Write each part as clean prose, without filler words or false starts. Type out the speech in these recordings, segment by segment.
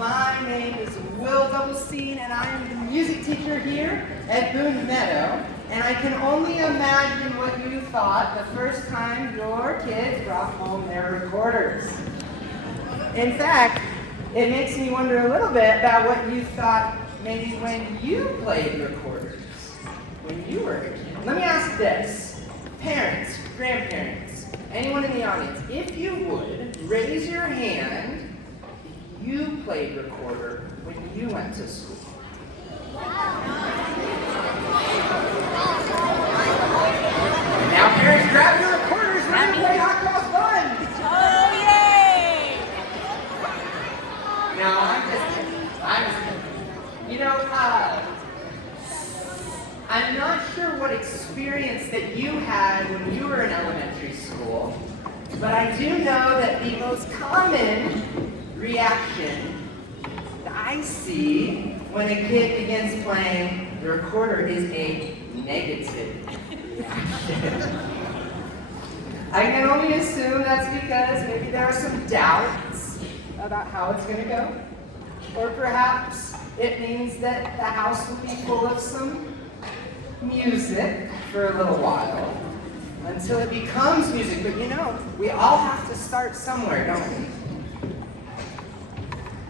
My name is Will Doublestein, and I am the music teacher here at Boone Meadow. And I can only imagine what you thought the first time your kids brought home their recorders. In fact, it makes me wonder a little bit about what you thought maybe when you played recorders, when you were a kid. Let me ask this. Parents, grandparents, anyone in the audience, if you would, raise your hand if you played recorder when you went to school. Now parents, grab your recorders, we're going to play Hot Cross Buns! Oh, yay! No, I'm just kidding. You know, I'm not sure what experience that you had when you were in elementary school, but I do know that the most common reaction that I see when a kid begins playing the recorder is a negative reaction. I can only assume that's because maybe there are some doubts about how it's going to go, or perhaps it means that the house will be full of some music for a little while until it becomes music. But you know, we all have to start somewhere, don't we?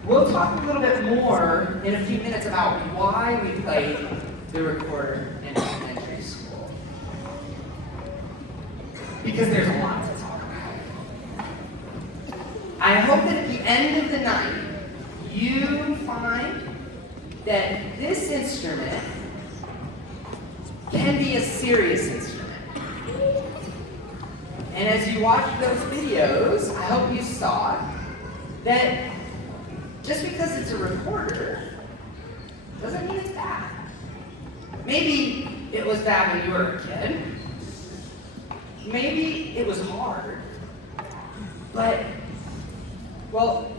We'll talk a little bit more in a few minutes about why we played the recorder in elementary school. Because there's a lot to talk about. I hope that at the end of the night, you find that this instrument can be a serious instrument. And as you watch those videos, I hope you saw that just because it's a recorder doesn't mean it's bad. Maybe it was bad when you were a kid. Maybe it was hard. But, well,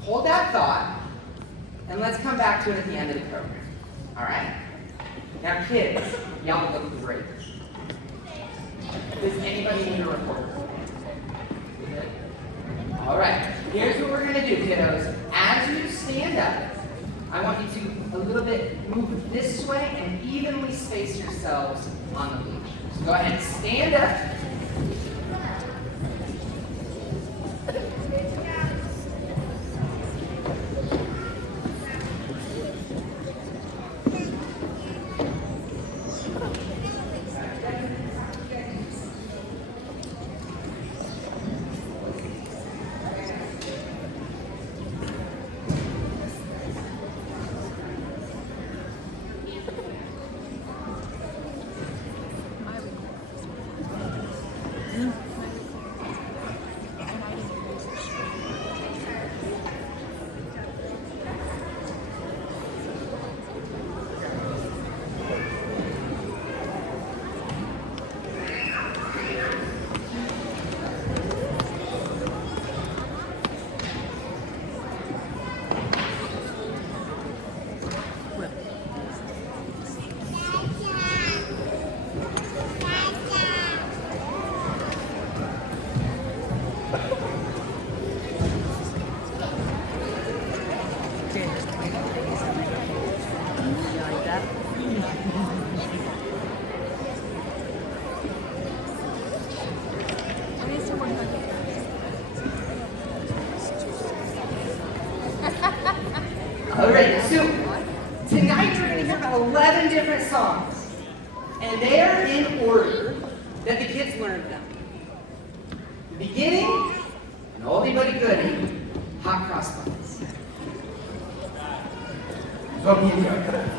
hold that thought and let's come back to it at the end of the program. All right? Now, kids, y'all look great. Does anybody need a recorder? All right, here's what we're going to do, kiddos. As you stand up, I want you to a little bit move this way and evenly space yourselves on the bleachers. Go ahead and stand up. All right, so tonight we're going to hear about 11 different songs, and they are in order that the kids learned them. The beginning, an oldie but a goodie, Hot Cross Buns. Hope you enjoy it.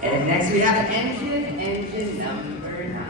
And next we have engine number 9.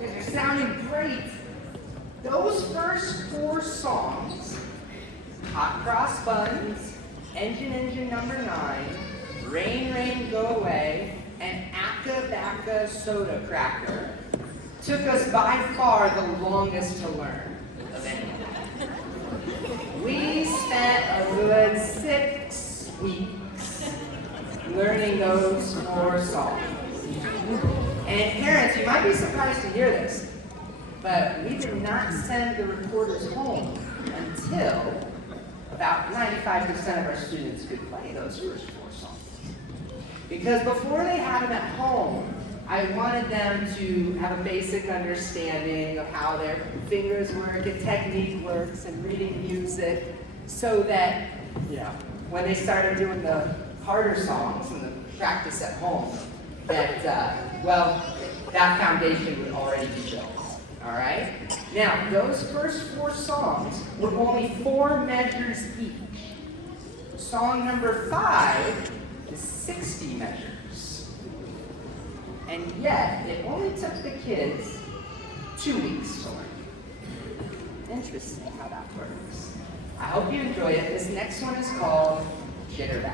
You're sounding great. Those first 4 songs, Hot Cross Buns, Engine number 9, Rain Rain Go Away, and Acca Bacca Soda Cracker, took us by far the longest to learn of any of them. We spent a good 6 weeks learning those 4 songs. And parents, you might be surprised to hear this, but we did not send the recorders home until about 95% of our students could play those first 4 songs. Because before they had them at home, I wanted them to have a basic understanding of how their fingers work and technique works and reading music, so that, when they started doing the harder songs and the practice at home, that, that foundation would already be built. All right? Now, those first 4 songs were only 4 measures each. Song number 5 is 60 measures. And yet, it only took the kids 2 weeks to learn. Interesting how that works. I hope you enjoy it. This next one is called Jitterbug.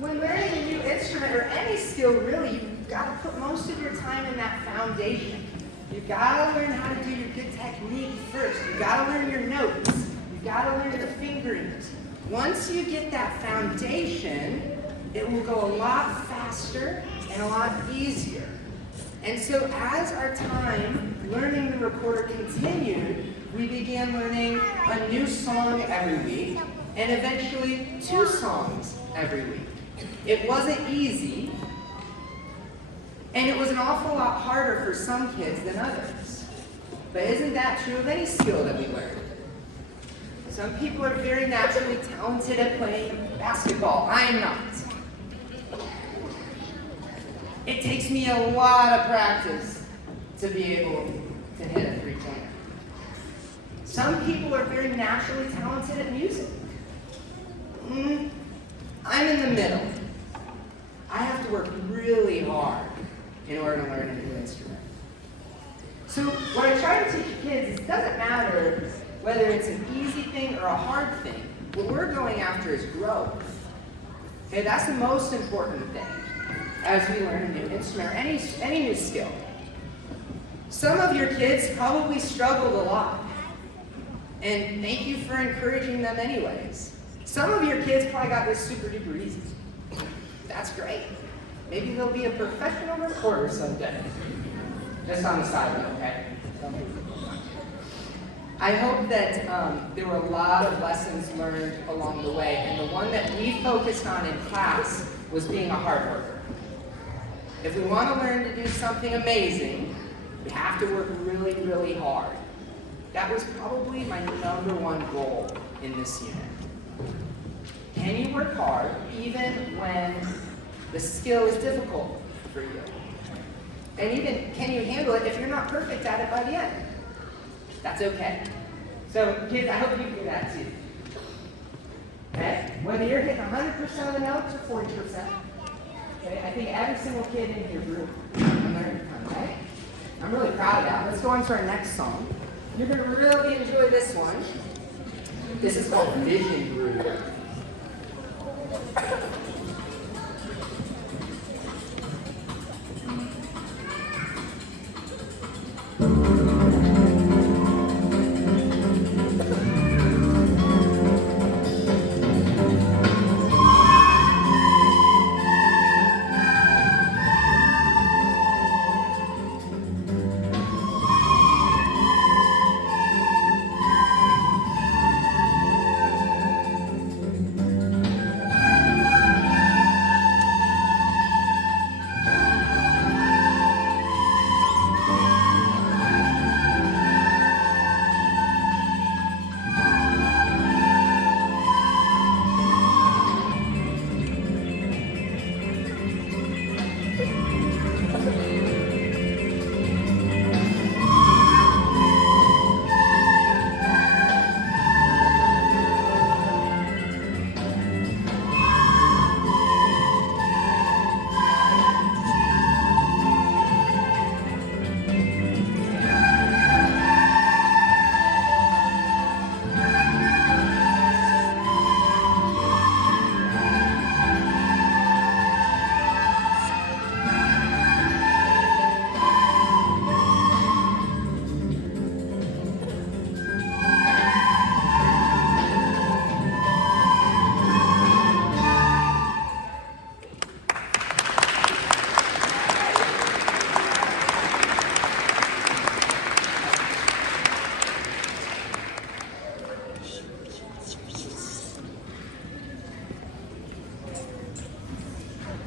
when learning a new instrument or any skill really, you've got to put most of your time in that foundation. You've got to learn how to do your good technique first. You've got to learn your notes. You've got to learn your fingerings. Once you get that foundation, it will go a lot faster and a lot easier. And so as our time learning the recorder continued, we began learning a new song every week, and eventually 2 songs every week. It wasn't easy, and it was an awful lot harder for some kids than others. But isn't that true of any skill that we learn? Some people are very naturally talented at playing basketball. I am not. It takes me a lot of practice to be able to hit a three-pointer. Some people are very naturally talented at music. I'm in the middle. I have to work really hard in order to learn a new instrument. So what I try to teach kids is it doesn't matter whether it's an easy thing or a hard thing. What we're going after is growth. Okay, that's the most important thing as we learn a new instrument or any new skill. Some of your kids probably struggled a lot. And thank you for encouraging them anyways. Some of your kids probably got this super duper easy. That's great. Maybe they'll be a professional recorder someday. Just on the side note, okay? I hope that there were a lot of lessons learned along the way, and the one that we focused on in class was being a hard worker. If we want to learn to do something amazing, we have to work really, really hard. That was probably my #1 goal in this unit. Can you work hard even when the skill is difficult for you? And even, can you handle it if you're not perfect at it by the end? That's okay. So kids, I hope you do that too. Okay? Whether you're hitting 100% of the notes or 40%. Okay? I think every single kid in here grew. Okay? I'm really proud of that. Let's go on to our next song. You're going to really enjoy this one. This is called Vision Groove.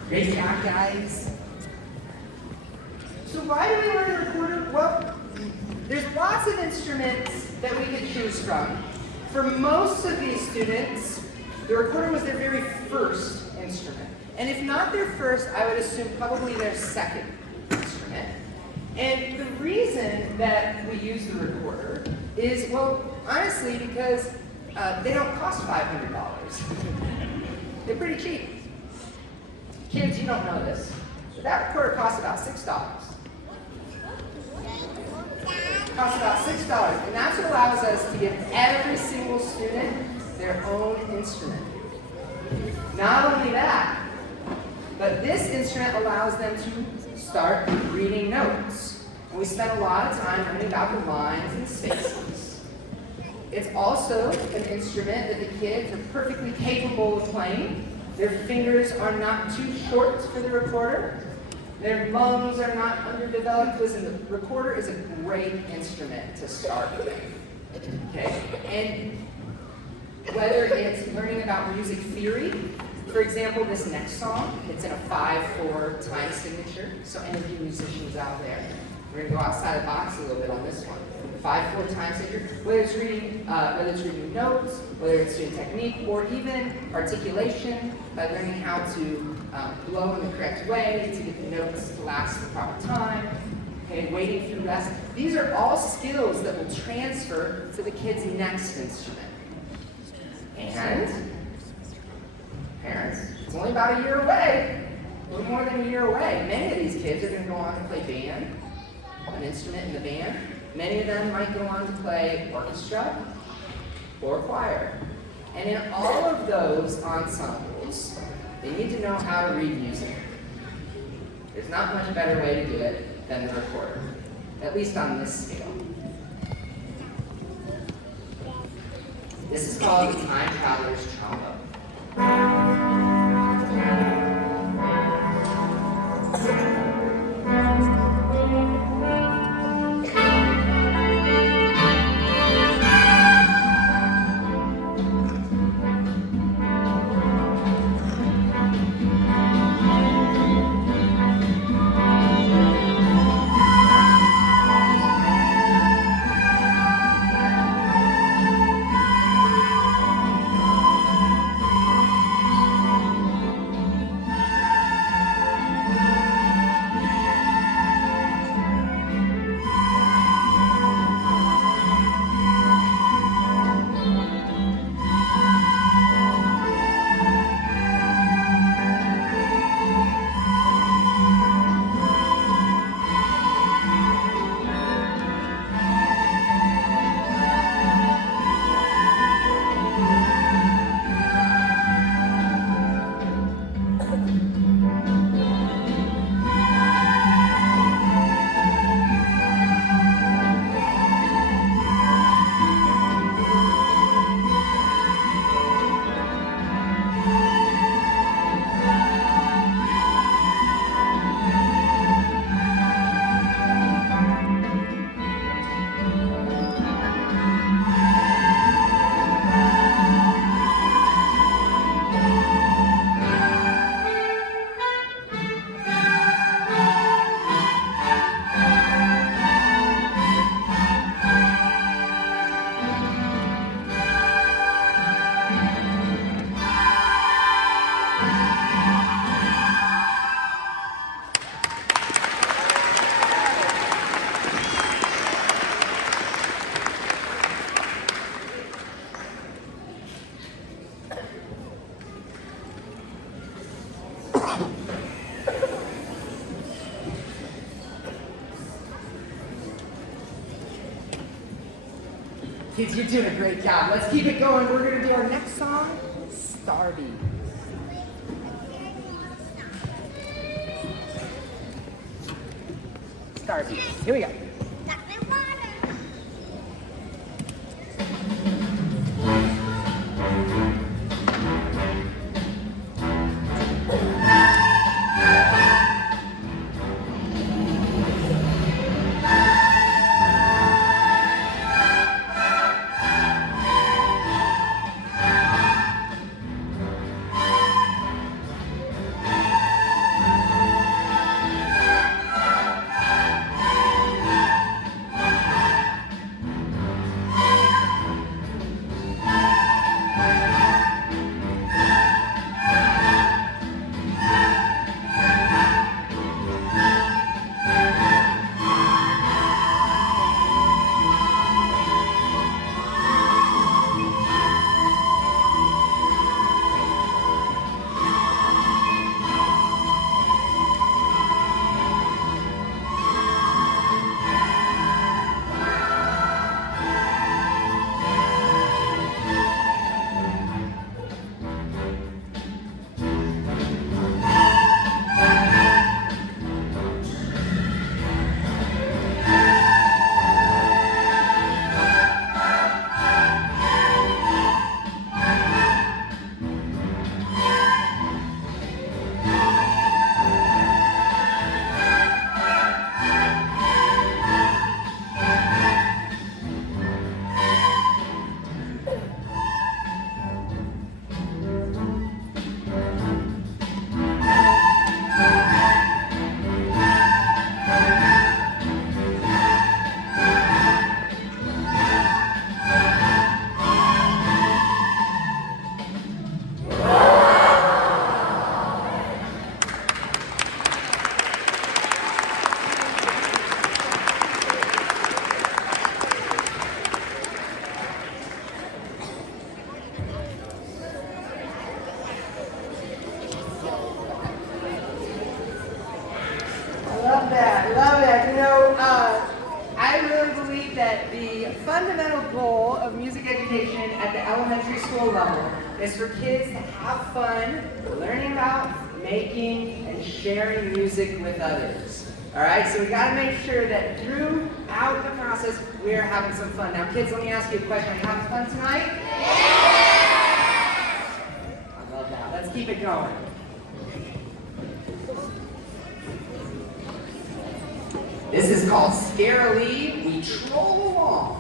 Great job, guys. So why do we learn a recorder? Well, there's lots of instruments that we could choose from. For most of these students, the recorder was their very first instrument. And if not their first, I would assume probably their second instrument. And the reason that we use the recorder is, well, honestly, because they don't cost $500. They're pretty cheap. Kids, you don't know this, but that recorder costs about $6. It costs about $6, and that's what allows us to give every single student their own instrument. Not only that, But this instrument allows them to start reading notes. And we spend a lot of time learning about the lines and spaces. It's also an instrument that the kids are perfectly capable of playing. Their fingers are not too short for the recorder. Their lungs are not underdeveloped. Listen, the recorder is a great instrument to start with. Okay? And whether it's learning about music theory, for example, this next song, it's in a 5/4 time signature. So any of you musicians out there, we're going to go outside the box a little bit on this one. 5/4 time signature, whether it's reading notes, whether it's doing technique, or even articulation, by learning how to blow in the correct way to get the notes to last the proper time, okay, waiting through rest. These are all skills that will transfer to the kid's next instrument. And parents, it's only about a year away, a little more than a year away. Many of these kids are going to go on to play band, an instrument in the band. Many of them might go on to play orchestra or choir. And in all of those ensembles, they need to know how to read music. There's not much better way to do it than the recorder, at least on this scale. This is called the Time Traveler's Trombone. Kids, you're doing a great job. Let's keep it going. We're going to do our next song, Starby. Starby. Here we go. that, love that. I really believe that the fundamental goal of music education at the elementary school level is for kids to have fun learning about, making, and sharing music with others. All right, so we got to make sure that throughout the process, we're having some fun. Now, kids, let me ask you a question. Are you having fun tonight? Yeah! I love that. Let's keep it going. This is called Scarily We Troll Along.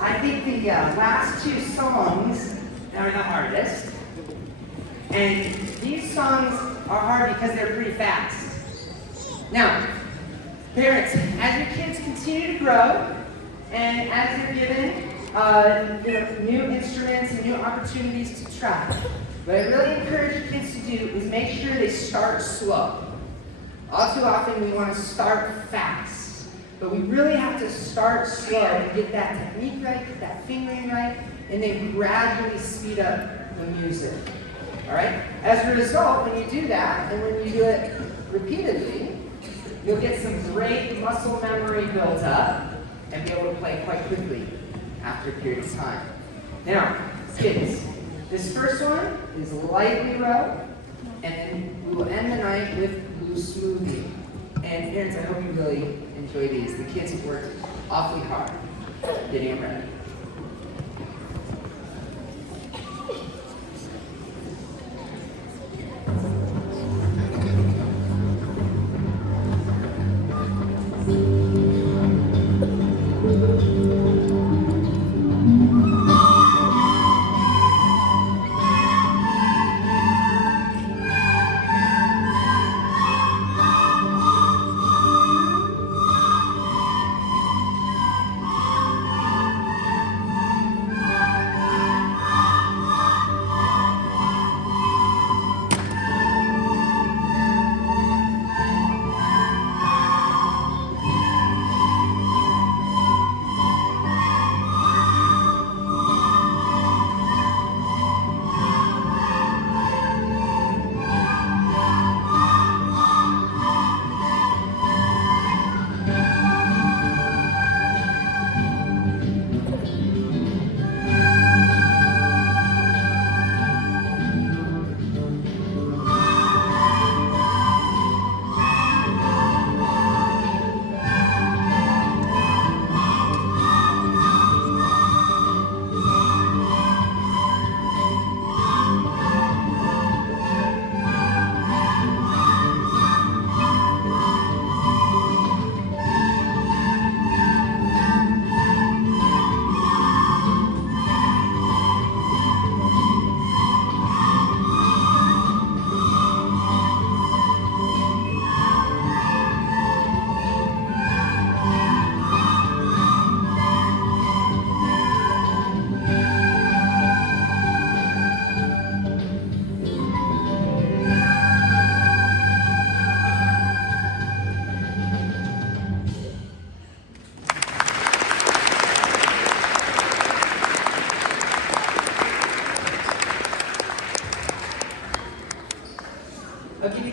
I think the last two songs are the hardest. And these songs are hard because they're pretty fast. Now, parents, as your kids continue to grow, and as they're given new instruments and new opportunities to try, what I really encourage kids to do is make sure they start slow. All too often we want to start fast, but we really have to start slow and get that technique right, get that fingering right, and then gradually speed up the music. All right? As a result, when you do that, and when you do it repeatedly, you'll get some great muscle memory built up and be able to play quite quickly after a period of time. Now, kids, this first one is Lightly Row, and then we will end the night with Blue Smoothie. And parents, I hope you really enjoy these. The kids have worked awfully hard getting it ready.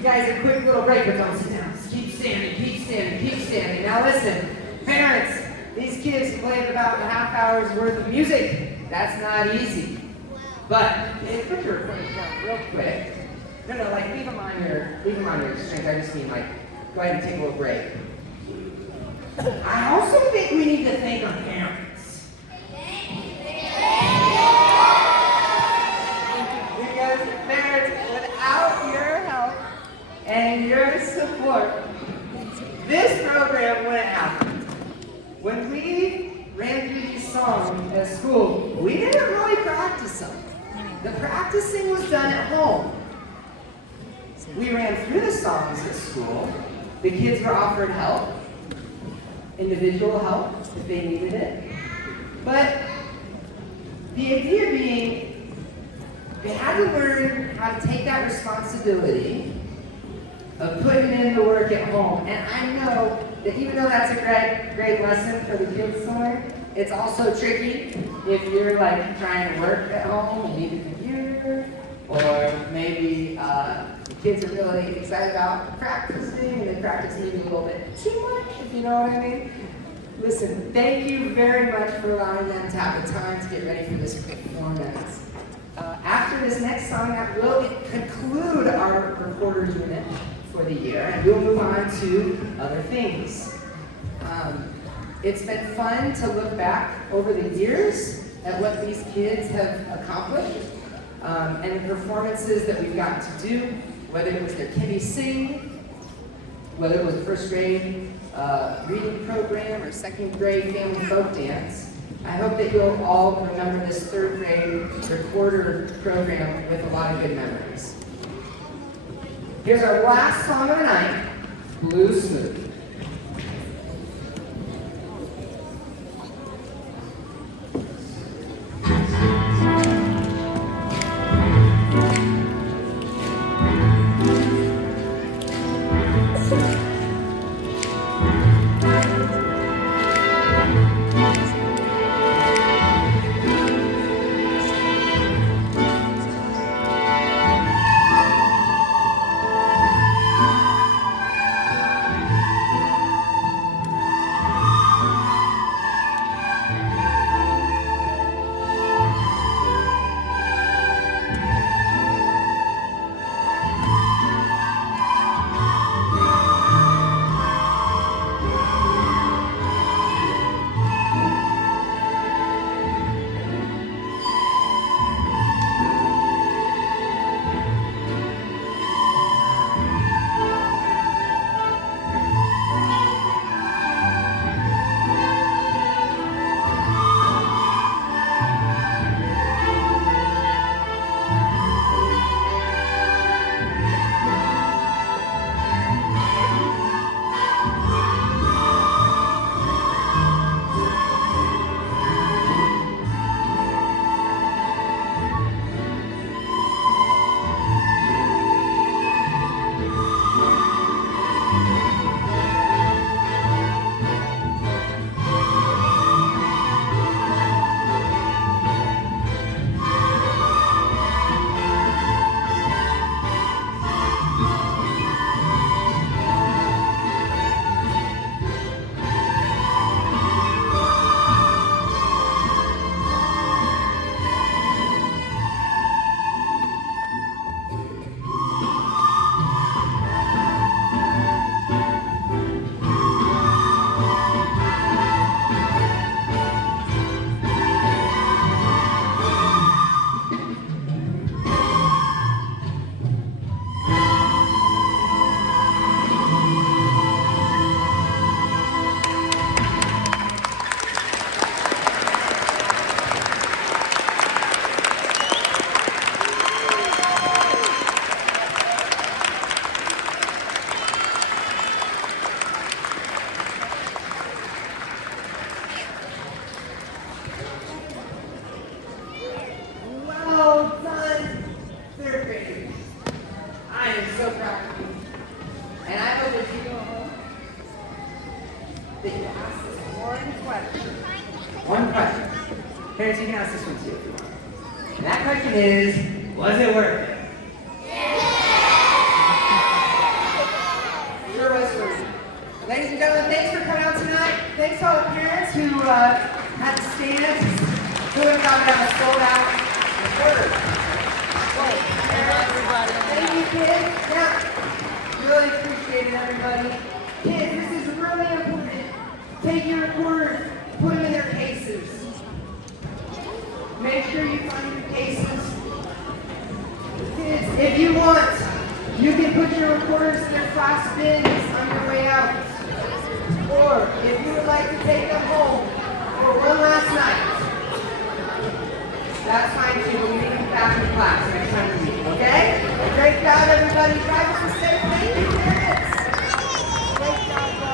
guys a quick little break, but don't sit down. Just keep standing, keep standing, keep standing. Now listen, parents, these kids played about a half hour's worth of music. That's not easy. But put your recording down real quick. No, like leave them on your strength. I just mean like, go ahead and take a little break. I also think we need to thank our parents. Because parents, without your help and your support, this program wouldn't happen. When we ran through these songs at school, we didn't really practice them. The practicing was done at home. We ran through the songs at school. The kids were offered help, individual help if they needed it. But the idea being, they had to learn how to take that responsibility of putting in the work at home. And I know that even though that's a great lesson for the kids to learn, it's also tricky if you're like trying to work at home and need a computer, or maybe the kids are really excited about practicing and they practice maybe a little bit too much, if you know what I mean. Listen, thank you very much for allowing them to have the time to get ready for this performance. After this next song, that will conclude our recorder unit for the year, and we'll move on to other things. It's been fun to look back over the years at what these kids have accomplished, and the performances that we've gotten to do, whether it was their kiddie sing, whether it was a first grade reading program or second grade family folk dance. I hope that you'll all remember this third grade recorder program with a lot of good memories. Here's our last song of the night, Blue Smooth. One question. Parents, you can ask this one too if you want. And that question is, was it worth it? who had to stand, who have got to have a sold out recorder. Thank you, kids. Now, really appreciate it, everybody. Kids, this is really important. Take your recorders, put them in their cases. Make sure you find your cases. Kids, if you want, you can put your recorders in their class bins on your way out. Or if you would like to take them home for one last night, that's fine too. We can come back to class next time we meet, okay? Great job, everybody. Try